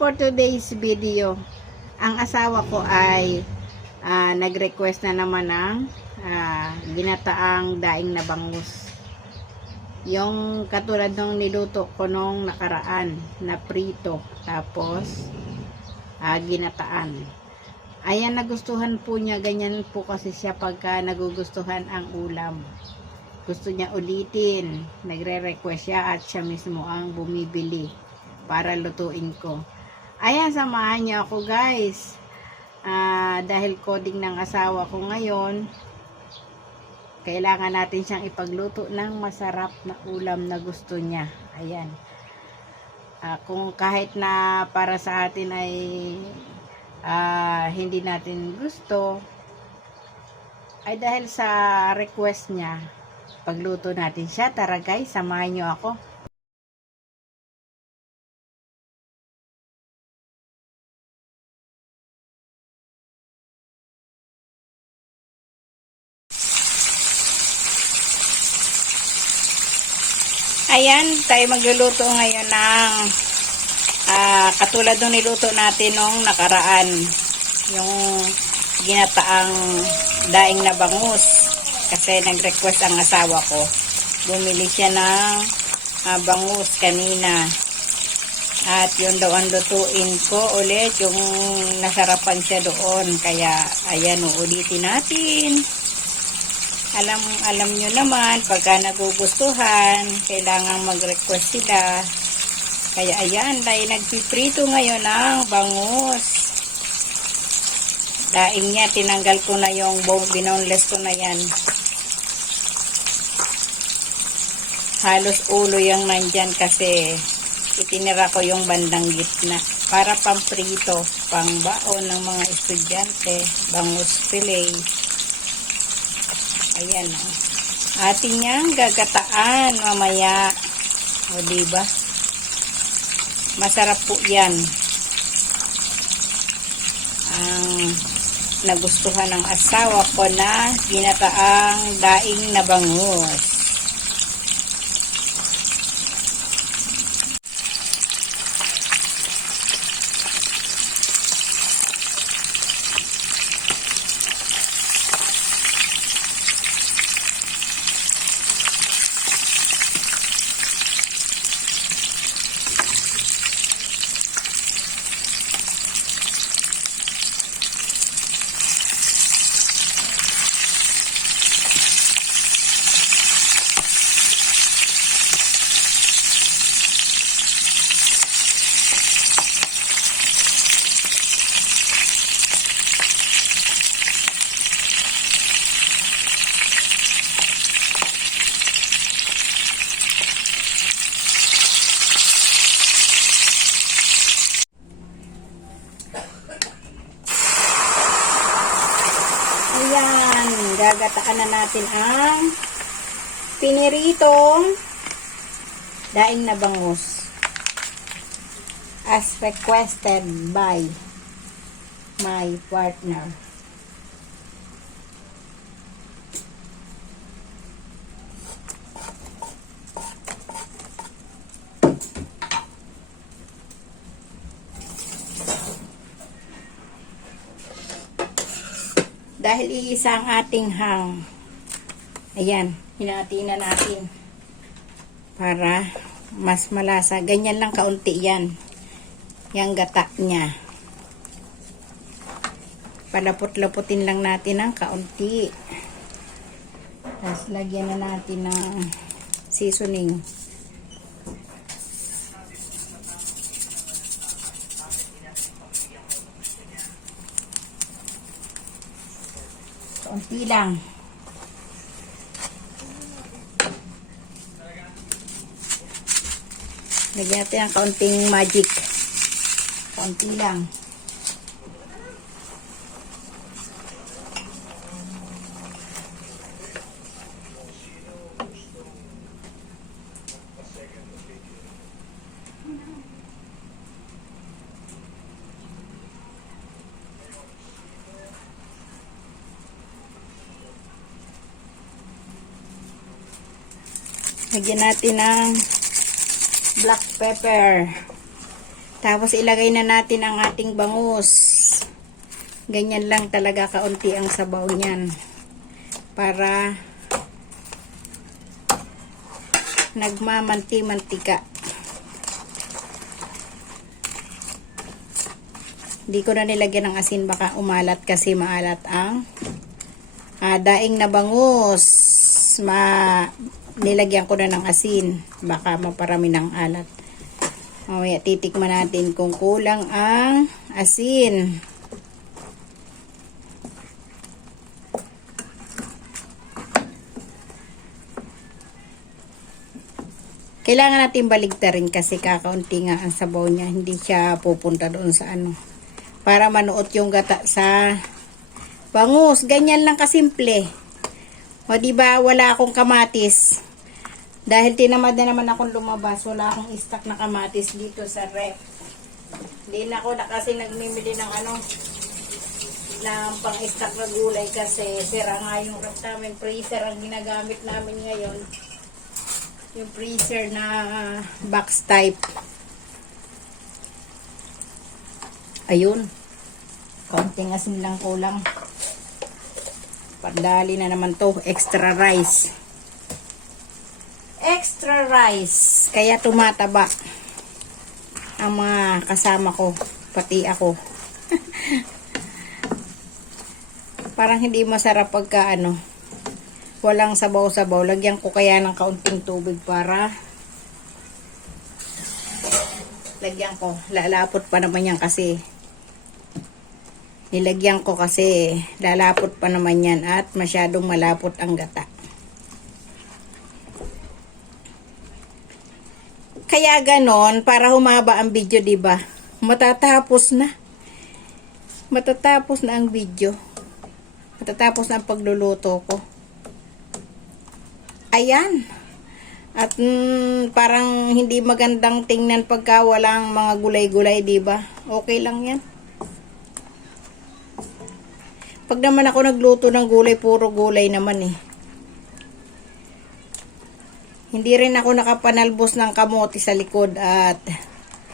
for today's video, ang asawa ko ay nag-request na naman ng ginataang daing na bangus. Yung katulad nung niluto ko nung nakaraan na prito, tapos ginataan. Ayan, nagustuhan po niya. Ganyan po kasi siya pagka nagugustuhan ang ulam. Gusto niya ulitin. Nagre-request siya at siya mismo ang bumibili para lutuin ko. Ayan, samahan niyo ako guys. Dahil coding ng asawa ko ngayon, kailangan natin siyang ipagluto ng masarap na ulam na gusto niya. Ayan. Kung kahit na para sa atin ay hindi natin gusto, ay dahil sa request niya, pagluto natin siya. Tara guys, samahan niyo ako. Ayan, tayo magluluto ngayon ng katulad nung niluto natin nung nakaraan, yung ginataang daing na bangus, kasi nag-request ang asawa ko. Bumili siya ng bangus kanina at yun daw ang lutuin ko ulit, yung nasarapan siya doon. Kaya ayan, uulitin natin. Alam nyo naman, pagka nagugustuhan, kailangan mag-request sila. Kaya ayan, tayo nagpiprito ngayon ng bangus. Daing niya, tinanggal ko na yung binoneless ko na yan. Halos ulo yung nandyan kasi itinira ko yung bandang gitna. Para pamprito, pangbaon ng mga estudyante, bangus fillet. Ayan, ating niyang gagataan mamaya. O diba? Masarap po yan. Ang nagustuhan ng asawa ko na ginataang daing na bangus. Ayan, gagataan na natin ang piniritong daing na bangus as requested by my partner. Dahil iisa ang ating hang, ayan, hinati na natin para mas malasa. Ganyan lang kaunti yan, yung gata niya. Palapot-laputin lang natin ng kaunti. Tapos lagyan na natin ng seasoning. Kaunti lang. Lagyan natin ang kaunting magic. Kaunti lang. Lagyan natin ng black pepper. Tapos ilagay na natin ang ating bangus. Ganyan lang talaga kaunti ang sabaw niyan. Para nagmamanti-mantika. Hindi ko na nilagyan ng asin, baka umalat kasi maalat ang daing na bangus. Nilagyan ko na ng asin, baka maparami ng alat. Mamaya titikman natin kung kulang ang asin. Kailangan natin baligtarin kasi kakaunti nga ang sabaw niya. Hindi siya pupunta doon sa ano. Para manuot yung gata sa bangus. Ganyan lang kasimple. O diba, wala akong kamatis. Dahil tinamad na naman akong lumabas, wala akong stock na kamatis dito sa rep. Hindi na ako na kasi nagmimili ng ng pang-stock na gulay kasi sira nga yung rep namin. Freezer ang ginagamit namin ngayon. Yung freezer na box type. Ayun. Konting asin lang kulang. Padali na naman to. Extra rice. Extra rice. Kaya tumataba ang mga kasama ko. Pati ako. Parang hindi masarap pagka walang sabaw-sabaw. Lagyan ko kaya ng kaunting tubig para lagyan ko. Lalapot pa naman yan kasi. Nilagyan ko kasi lalapot pa naman yan at masyadong malapot ang gata. Kaya ganon, para humaba ang video, diba? Matatapos na. Matatapos na ang video. Matatapos na ang pagluluto ko. Ayan. At parang hindi magandang tingnan pagka walang mga gulay-gulay, diba? Okay lang yan. Pag naman ako nagluto ng gulay, puro gulay naman eh. Hindi rin ako nakapanalbos ng kamote sa likod at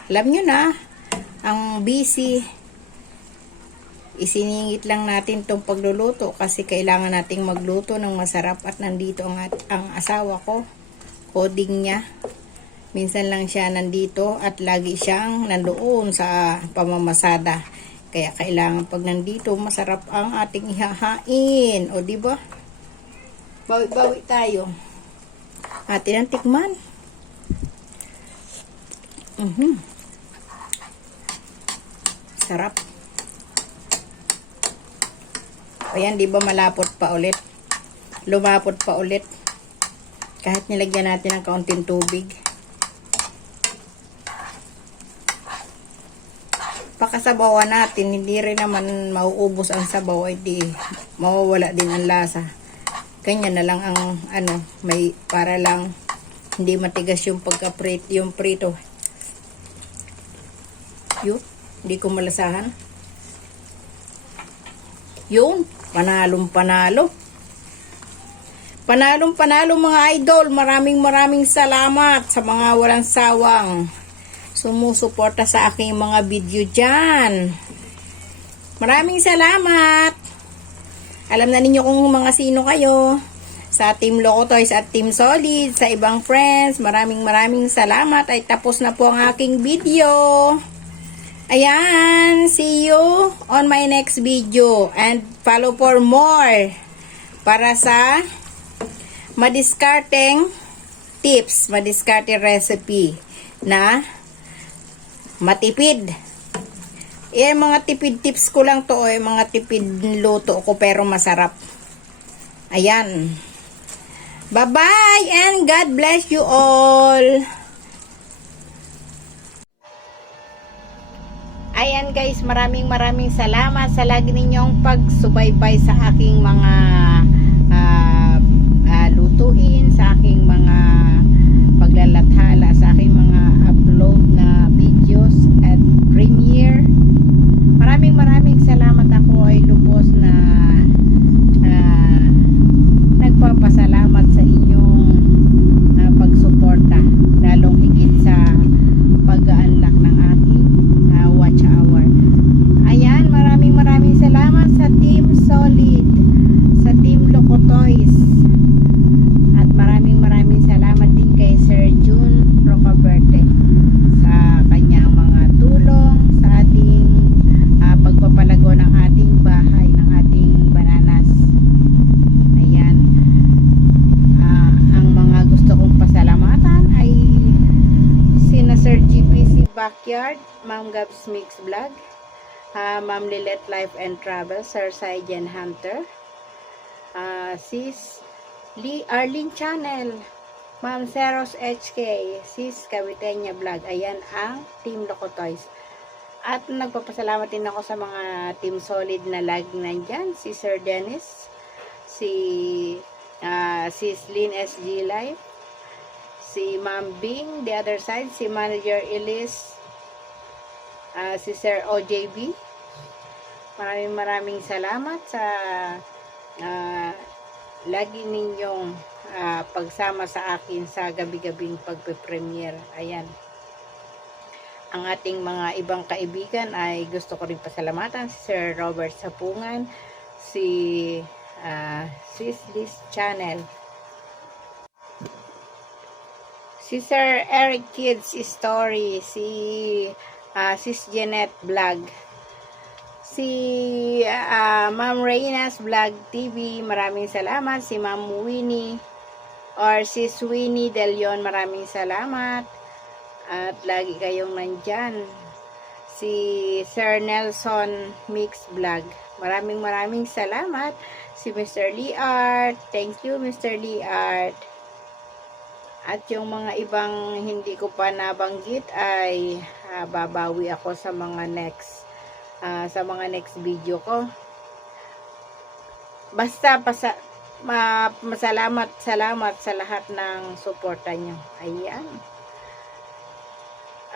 alam nyo na, ang busy. Isiningit lang natin tong pagluluto kasi kailangan nating magluto ng masarap at nandito ang asawa ko. Coding niya. Minsan lang siya nandito at lagi siyang nandoon sa pamamasada. Kaya kailangan pag nandito masarap ang ating ihahain. O diba? Bawi-bawi tayo. Atin ang tikman. Sarap. Ayan, di ba malapot pa ulit? Lumapot pa ulit. Kahit nilagyan natin ng kaunting tubig. Pakasabawan natin, hindi rin naman mauubos ang sabaw, ay di mawawala din ang lasa. Ganyan na lang ang may para lang hindi matigas yung yung prito. Yun, hindi ko malasahan. Yun, panalong panalo. Panalong panalo mga idol. Maraming salamat sa mga walang sawang sumusuporta sa aking mga video dyan. Maraming salamat. Alam na ninyo kung mga sino kayo. Sa Team Loco Toys at Team Solid, sa ibang friends, maraming salamat. Ay tapos na po ang aking video. Ayan, see you on my next video. And follow for more para sa madiskarteng tips, madiskarteng recipe na matipid. Mga tipid tips ko lang to, mga tipid luto ko pero masarap. Ayan. Bye-bye and God bless you all. Ayan guys, maraming salamat sa lagi ninyong pagsubaybay sa aking mga lutuin, sa aking mga paglalathala, sa aking mga upload na videos at premiere. Maraming salamat. Ako ay lubos na nagpapasalamat sa inyong pagsuporta, lalong higit sa pag-unlock ng ating Backyard, Ma'am Gabs Mix Vlog, Ma'am Lilet Life and Travel, Sir Saijan Hunter, Sis Lee Arlene Channel, Ma'am Seros HK, Sis Caviteña Vlog. Ayan ang Team Locotoys. At nagpapasalamat din ako sa mga Team Solid na lagi nandyan. Si Sir Dennis, si Sis Lynn SG Life, si Ma'am Bing, the other side, si Manager Elise, si Sir OJB. Maraming salamat sa lagi ninyong pagsama sa akin sa gabi-gabing pagpe-premiere. Ayan. Ang ating mga ibang kaibigan ay gusto ko rin pasalamatan. Si Sir Robert Sapungan, si Sis Liz Channel, si Sir Eric Kids Story, si Sis Jeanette Vlog, si Ma'am Reyna's Vlog TV, maraming salamat. Si Ma'am Winnie or si Winnie De Leon, maraming salamat. At lagi kayong nandyan. Si Sir Nelson Mix Vlog, maraming salamat. Si Mr. Lee Art, thank you Mr. Lee Art. At yung mga ibang hindi ko pa nabanggit ay babawi ako sa mga next video ko. Basta salamat sa lahat ng suporta nyo. Ayan.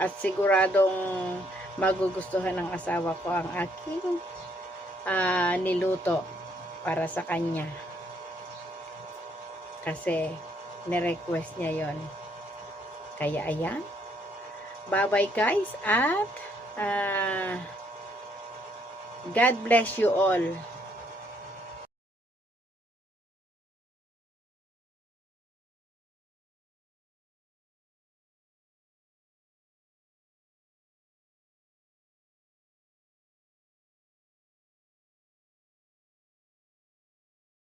At siguradong magugustuhan ng asawa ko ang aking niluto para sa kanya. Kasi ni-request niya yon. Kaya ayan. Bye-bye guys at God bless you all.